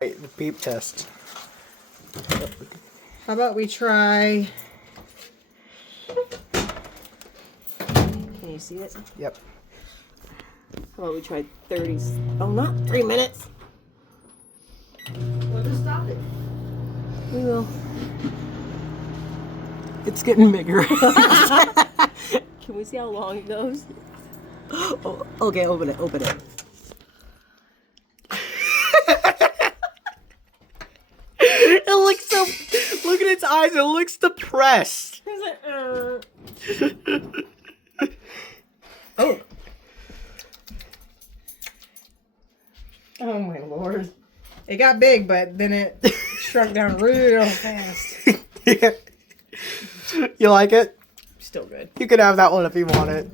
The peep test. How about we try... Can you see it? Yep. How about we try 30... Oh, not 3 minutes. Well, just stop it. We will. It's getting bigger. Can we see how long it goes? Oh, okay, open it. Open it. It looks so... Look at its eyes. It looks depressed. It's like, Oh. Oh my lord. It got big, but then it shrunk down real fast. Yeah. You like it? Still good. You can have that one if you want it.